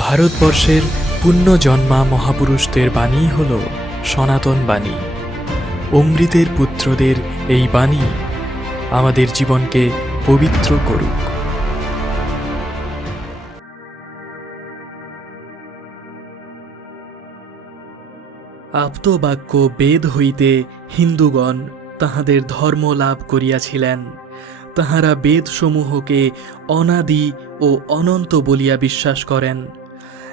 ভারতবর্ষের পুণ্যজন্মা মহাপুরুষদের বাণী হল সনাতন বাণী। অমৃতের পুত্রদের এই বাণী আমাদের জীবনকে পবিত্র করুক। আপ্তবাক্য বেদ হইতে হিন্দুগণ তাহাদের ধর্ম লাভ করিয়াছিলেন। তাহারা বেদসমূহকে অনাদি ও অনন্ত বলিয়া বিশ্বাস করেন।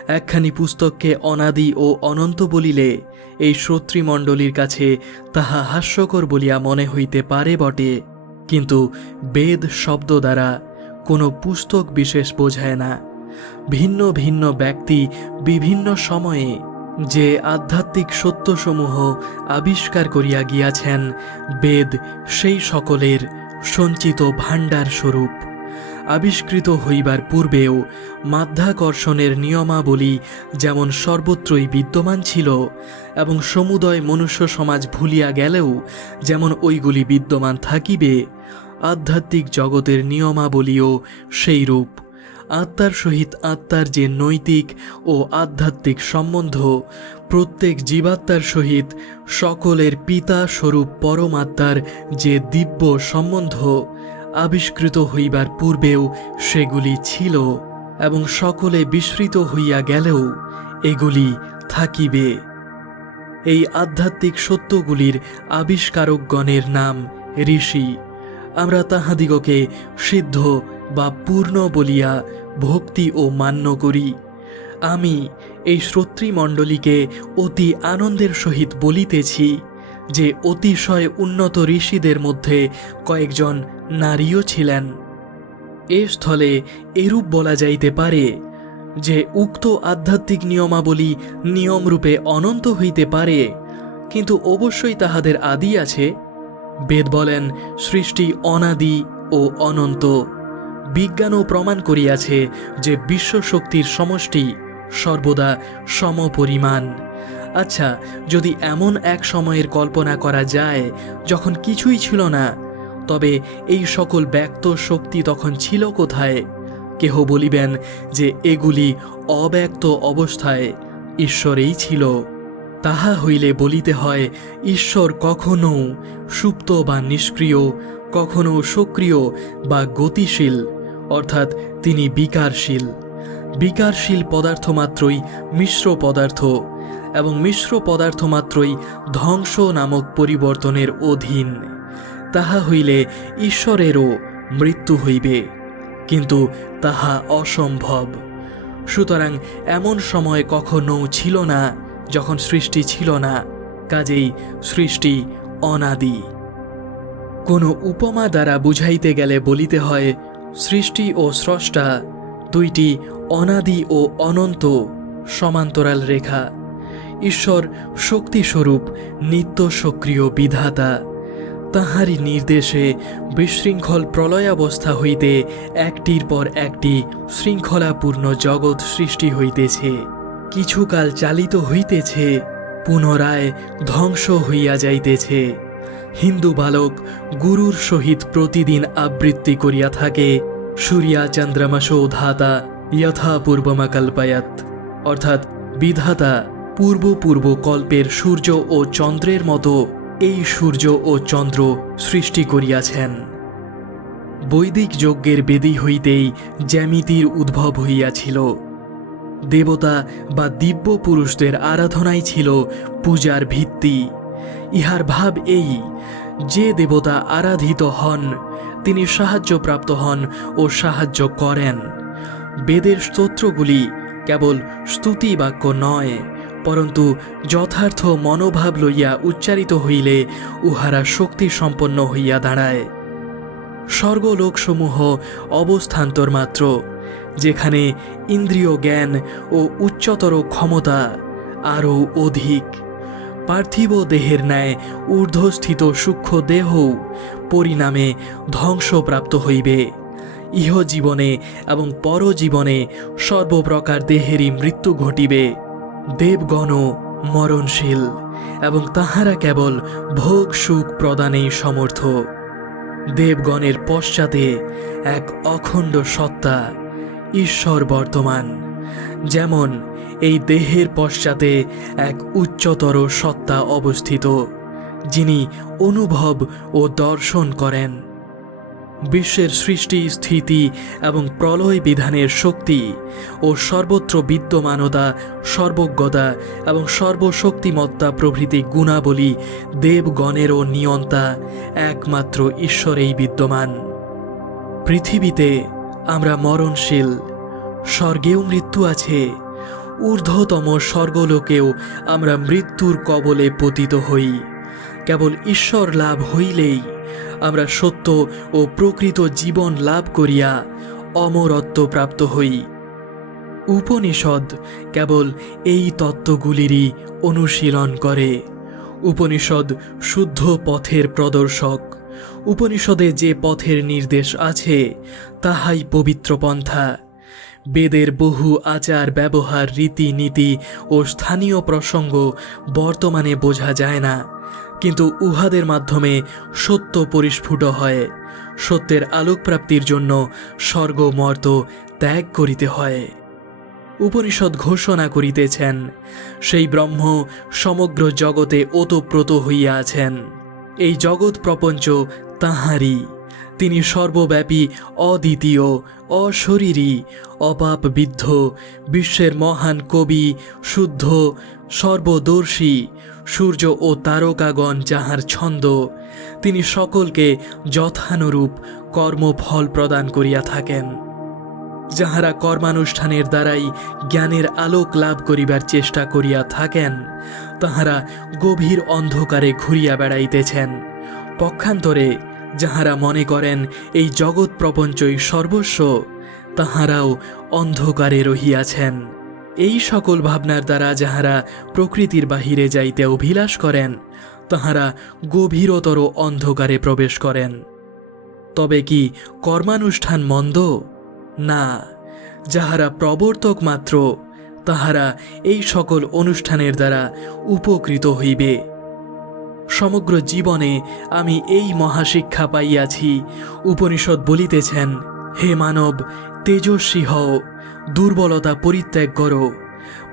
একখানি পুস্তককে অনাদি ও অনন্ত বলিলে, এই শ্রোতৃমণ্ডলীর কাছে তাহা হাস্যকর বলিয়া মনে হইতে পারে বটে। কিন্তু বেদ শব্দ দ্বারা কোনো পুস্তক বিশেষ বোঝায় না। ভিন্ন ভিন্ন ব্যক্তি বিভিন্ন সময়ে যে আধ্যাত্মিক সত্যসমূহ আবিষ্কার করিয়া গিয়াছেন, বেদ সেই সকলের সঞ্চিত ভাণ্ডার স্বরূপ। আবিষ্কৃত হইবার পূর্বেও মাধ্যাকর্ষণের নিয়মাবলী যেমন সর্বত্রই বিদ্যমান ছিল এবং সমুদয় মনুষ্য সমাজ ভুলিয়া গেলেও যেমন ওইগুলি বিদ্যমান থাকিবে, আধ্যাত্মিক জগতের নিয়মাবলীও সেইরূপ। আত্মার সহিত আত্মার যে নৈতিক ও আধ্যাত্মিক সম্বন্ধ, প্রত্যেক জীবাত্মার সহিত সকলের পিতা স্বরূপ পরমাত্মার যে দিব্য সম্বন্ধ আবিষ্কৃত হইবার পূর্বেও সেগুলি ছিল এবং সকলে বিস্মৃত হইয়া গেলেও এগুলি থাকিবে। এই আধ্যাত্মিক সত্যগুলির আবিষ্কারকগণের নাম ঋষি। আমরা তাহাদিগকে সিদ্ধ বা পূর্ণ বলিয়া ভক্তি ও মান্য করি। আমি এই শ্রোতৃমণ্ডলীকে অতি আনন্দের সহিত বলিতেছি। যে অতিশয় উন্নত ঋষিদের মধ্যে কয়েকজন নারীও ছিলেন। এ স্থলে এরূপ বলা যাইতে পারে যে উক্ত আধ্যাত্মিক নিয়মাবলী নিয়মরূপে অনন্ত হইতে পারে, কিন্তু অবশ্যই তাহাদের আদি আছে। বেদ বলেন, সৃষ্টি অনাদি ও অনন্ত। বিজ্ঞানও প্রমাণ করিয়াছে যে বিশ্বশক্তির সমষ্টি সর্বদা সমপরিমাণ। আচ্ছা যদি এমন এক সময়ের কল্পনা করা যায় যখন কিছুই ছিল না, তবে এই সকল ব্যক্ত শক্তি তখন ছিল কোথায়? কেহ বলিবেন যে এগুলি অব্যক্ত অবস্থায় ঈশ্বরেই ছিল। তাহা হইলে বলিতে হয়, ঈশ্বর কখনো সুপ্ত বা নিষ্ক্রিয়, কখনো সক্রিয় বা গতিশীল, অর্থাৎ তিনি বিকারশীল। বিকারশীল পদার্থ মাত্রই মিশ্র পদার্থ এবং মিশ্র পদার্থ মাত্রই ধ্বংস নামক পরিবর্তনের অধীন। তাহা হইলে ঈশ্বরেরও মৃত্যু হইবে, কিন্তু তাহা অসম্ভব। সুতরাং এমন সময় কখনো ছিল না, যখন সৃষ্টি ছিল না, কাজেই সৃষ্টি অনাদি। কোনো উপমা দ্বারা বুঝাইতে গেলে বলিতে হয়, সৃষ্টি ও স্রষ্টা দুইটি অনাদি ও অনন্ত সমান্তরাল রেখা। ঈশ্বর শক্তিস্বরূপ, নিত্য সক্রিয় বিধাতা। তাহারই নির্দেশে বিশৃঙ্খল প্রলয়াবস্থা হইতে একটির পর একটি শৃঙ্খলাপূর্ণ জগৎ সৃষ্টি হইতেছে। কিছুকাল চালিত হইতেছে, পুনরায় ধ্বংস হইয়া যাইতেছে। হিন্দু বালক গুরুর সহিত প্রতিদিন আবৃত্তি করিয়া থাকে, সূর্যা চন্দ্রমাসো ধাতা, যথা কল্পায়াত অর্থাৎ বিধাতা পূর্ব পূর্ব কল্পের সূর্য ও চন্দ্রের মতো এই সূর্য ও চন্দ্র সৃষ্টি করিয়াছেন। বৈদিক যজ্ঞের বেদি হইতেই জ্যামিতির উদ্ভব হইয়াছিল। দেবতা বা দিব্য পুরুষদের আরাধনাই ছিল পূজার ভিত্তি। ইহার ভাব এই, যে দেবতা আরাধিত হন, তিনি সাহায্যপ্রাপ্ত হন ও সাহায্য করেন। বেদের স্তোত্রগুলি কেবল স্তুতি বাক্য নয়, পরন্তু যথার্থ মনোভাব লইয়া উচ্চারিত হইলে উহারা শক্তি সম্পন্ন হইয়া দাঁড়ায়। স্বর্গলোকসমূহ অবস্থান্তর মাত্র, যেখানে ইন্দ্রিয় জ্ঞান ও উচ্চতর ক্ষমতা আরও অধিক। পার্থিব দেহের ন্যায় ঊর্ধ্বস্থিত সূক্ষ্ম দেহ পরিণামে ধ্বংসপ্রাপ্ত হইবে। ইহ জীবনে এবং পরজীবনে সর্বপ্রকার দেহেরই মৃত্যু ঘটিবে। দেবগণ মরণশীল এবং তাহারা কেবল ভোগ সুখ প্রদানেই সমর্থ। দেবগণের পশ্চাতে এক অখণ্ড সত্তা ঈশ্বর বর্তমান, যেমন এই দেহের পশ্চাতে এক উচ্চতর সত্তা অবস্থিত, যিনি অনুভব ও দর্শন করেন। বিশ্বের সৃষ্টি, স্থিতি এবং প্রলয় বিধানের শক্তি ও সর্বত্র বিদ্যমানতা, সর্বজ্ঞতা এবং সর্বশক্তিমত্তা প্রভৃতি গুণাবলী দেবগণেরও নিয়ন্তা একমাত্র ঈশ্বরেই বিদ্যমান। পৃথিবীতে আমরা মরণশীল, স্বর্গেও মৃত্যু আছে, ঊর্ধ্বতম স্বর্গলোকেও আমরা মৃত্যুর কবলে পতিত হই। কেবল ঈশ্বর লাভ হইলেই আমরা সত্য ও প্রকৃত জীবন লাভ করিয়া অমরত্ব প্রাপ্ত হই। উপনিষদ কেবল এই তত্ত্বগুলিরই অনুশীলন করে। উপনিষদ শুদ্ধ পথের প্রদর্শক। উপনিষদে যে পথের নির্দেশ আছে, তাহাই পবিত্র পন্থা। বেদের বহু আচার ব্যবহার, রীতিনীতি ও স্থানীয় প্রসঙ্গ বর্তমানে বোঝা যায় না। কিন্তু উহাদের মাধ্যমে সত্য পরিস্ফুট হয়। সত্যের আলোকপ্রাপ্তির জন্য স্বর্গ মর্ত ত্যাগ করিতে হয়। উপনিষদ ঘোষণা করিতেছেন, সেই ব্রহ্ম সমগ্র জগতে ওতপ্রোত হইয়া আছেন। এই জগৎ প্রপঞ্চ তাহারই। তিনি সর্বব্যাপী অদ্বিতীয়, অশরীরী, অপাপবিদ্ধ, বিশ্বের মহান কবি, শুদ্ধ, সর্বদর্শী সূর্য ও তারকাগণ যাহার ছন্দ, তিনি সকলকে যথানুরূপ কর্মফল প্রদান করিয়া থাকেন, যাহারা কর্মানুষ্ঠানের দ্বারাই জ্ঞানের আলোক লাভ করিবার চেষ্টা করিয়া থাকেন, তাহারা গভীর অন্ধকারে ঘুরিয়া বেড়াইতেছেন। পক্ষান্তরে, যাহারা মনে করেন এই জগৎ প্রপঞ্চই সর্বস্ব, তাহারাও অন্ধকারে রহিয়াছেন। এই সকল ভাবনার দ্বারা যাহারা প্রকৃতির বাহিরে যাইতে অভিলাষ করেন, তাহারা গভীরতর অন্ধকারে প্রবেশ করেন। তবে কি কর্মানুষ্ঠান মন্দ? না, যাহারা প্রবর্তক মাত্র, তাহারা এই সকল অনুষ্ঠানের দ্বারা উপকৃত হইবে। সমগ্র জীবনে আমি এই মহাশিক্ষা পাইয়াছি, উপনিষদ বলিতেছেন, হে মানব, তেজস্বী হও। দুর্বলতা পরিত্যাগ করো।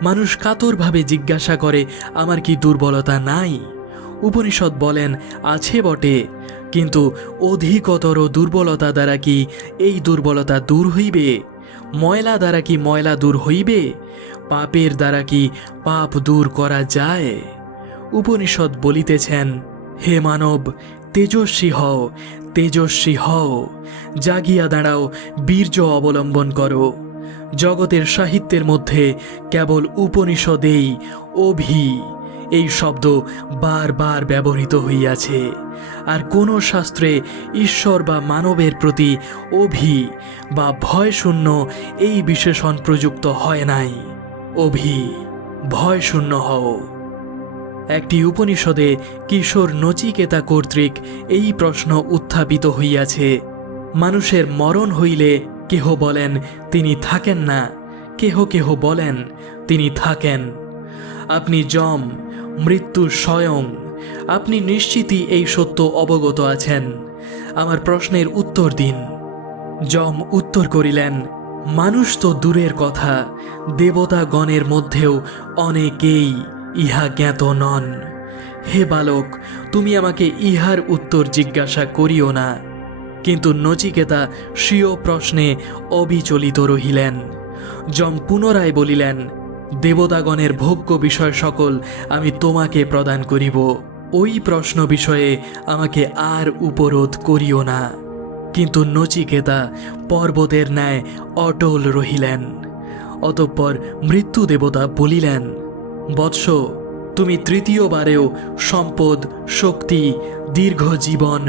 মানুষ কাতরভাবে জিজ্ঞাসা করে, আমার কি দুর্বলতা নাই? উপনিষদ বলেন, আছে বটে। কিন্তু অধিকতর দুর্বলতা দ্বারা কি এই দুর্বলতা দূর হইবে? ময়লা দ্বারা কি ময়লা দূর হইবে? পাপের দ্বারা কি পাপ দূর করা যায়? উপনিষদ বলিতেছেন, হে মানব, তেজস্বী হও তেজস্বী হও। জাগিয়া দাঁড়াও, বীর্য অবলম্বন করো। জগতের সাহিত্যের মধ্যে কেবল উপনিষদেই অভি। এই শব্দ বারবার ব্যবহৃত হইয়াছে, আর কোনো শাস্ত্রে ঈশ্বর বা মানবের প্রতি অভি বা ভয়শূন্য এই বিশেষণ প্রযুক্ত হয় নাই। অভি, ভয়শূন্য হও। একটি উপনিষদে কিশোর নচিকেতা কর্তৃক এই প্রশ্ন উত্থাপিত হইয়াছে, মানুষের মরণ হইলে কেহ বলেন, তিনি থাকেন না কেহ কেহ বলেন, তিনি থাকেন আপনি যম মৃত্যু স্বয়ং। আপনি নিশ্চিতই এই সত্য অবগত আছেন। আমার প্রশ্নের উত্তর দিন। যম উত্তর করিলেন, মানুষ তো দূরের কথা, দেবতাগণের মধ্যেও অনেকেই ইহা জ্ঞাত নন। হে বালক, তুমি আমাকে ইহার উত্তর জিজ্ঞাসা করিও না। কিন্তু নচিকেতা স্বীয় প্রশ্নে অবিচলিত রহিলেন। যম পুনরায় বলিলেন, দেবতাগণের ভোগ্য বিষয় সকল আমি তোমাকে প্রদান করিব। ওই প্রশ্ন বিষয়ে আমাকে আর উপরোধ করিও না। কিন্তু নচিকেতা পর্বতের ন্যায় অটল রহিলেন। অতঃপর মৃত্যু দেবতা বলিলেন, বৎস তুমি তৃতীয়বারেও সম্পদ, শক্তি, দীর্ঘ জীবন,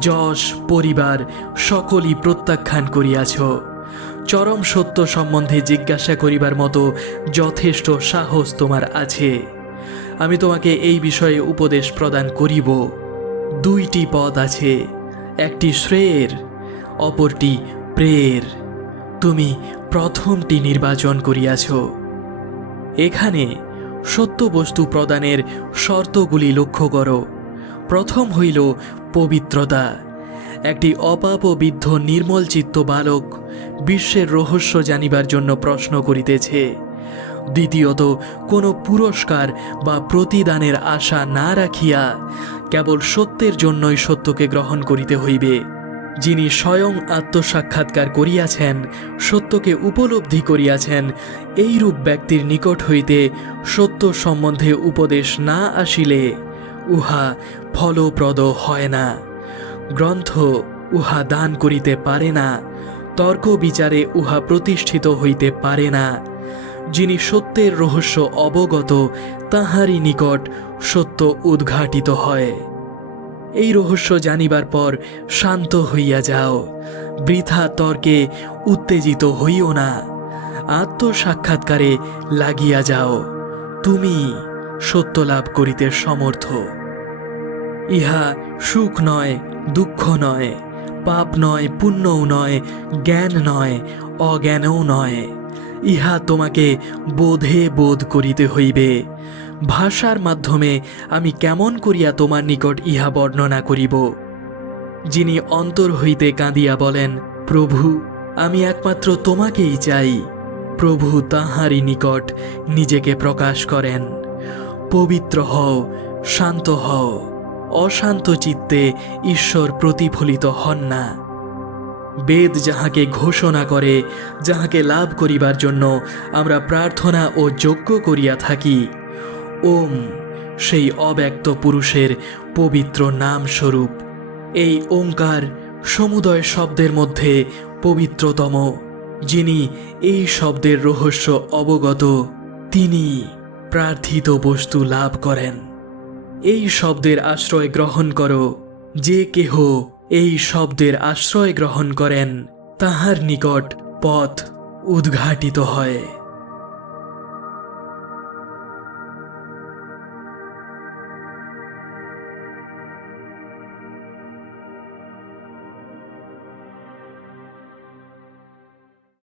যশ, পরিবার সকলই প্রত্যাখ্যান করিয়াছ। চরম সত্য সম্বন্ধে জিজ্ঞাসা করিবার মতো যথেষ্ট সাহস তোমার আছে। আমি তোমাকে এই বিষয়ে উপদেশ প্রদান করিব। দুইটি পদ আছে, একটি শ্রেয়ের, অপরটি প্রেয়ের। তুমি প্রথমটি নির্বাচন করিয়াছ। এখানে সত্য বস্তু প্রদানের শর্তগুলি লক্ষ্য করো। প্রথম হইল পবিত্রতা। একটি অপাপবিদ্ধ নির্মল চিত্ত বালক বিশ্বের রহস্য জানিবার জন্য প্রশ্ন করিতেছে। দ্বিতীয়ত, কোনো পুরস্কার বা প্রতিদানের আশা না রাখিয়া কেবল সত্যের জন্যই সত্যকে গ্রহণ করিতে হইবে। যিনি স্বয়ং আত্মসাক্ষাৎকার করিয়াছেন, সত্যকে উপলব্ধি করিয়াছেন, এইরূপ ব্যক্তির নিকট হইতে সত্য সম্বন্ধে উপদেশ না আসিলে উহা ফলপ্রদ হয় না। গ্রন্থ উহা দান করিতে পারে না, তর্ক বিচারে উহা প্রতিষ্ঠিত হইতে পারে না। যিনি সত্যের রহস্য অবগত, তাহারই নিকট সত্য উদ্ঘাটিত হয়। এই রহস্য জানিবার পর শান্ত হইয়া যাও। বৃথা তর্কে উত্তেজিত হইও না। আত্মসাক্ষাৎকারে লাগিয়া যাও। তুমি সত্য লাভ করিতে সমর্থ। ইহা সুখ নয়, দুঃখ নয়, পাপ নয়, পুণ্যও নয়, জ্ঞান নয়, অজ্ঞানও নয়। ইহা তোমাকে বোধে বোধ করিতে হইবে। ভাষার মাধ্যমে আমি কেমন করিয়া তোমার নিকট ইহা বর্ণনা করিব? যিনি অন্তর হইতে কাঁদিয়া বলেন, প্রভু, আমি একমাত্র তোমাকেই চাই। প্রভু তাহারই নিকট নিজেকে প্রকাশ করেন। পবিত্র হও, শান্ত হও, অশান্ত চিত্তে ঈশ্বর প্রতিফলিত হন না। বেদ যাহাকে ঘোষণা করে, যাহাকে লাভ করিবার জন্য আমরা প্রার্থনা ও যজ্ঞ করিয়া থাকি। ওম, সেই অব্যক্ত পুরুষের পবিত্র নাম স্বরূপ এই ওঙ্কার সমুদয় শব্দের মধ্যে পবিত্রতম, যিনি এই শব্দের রহস্য অবগত, তিনি প্রার্থিত বস্তু লাভ করেন। এই শব্দের আশ্রয় গ্রহণ করো, যে কেহ এই শব্দের আশ্রয় গ্রহণ করেন, তাহার নিকট পথ উদ্ঘাটিত হয়।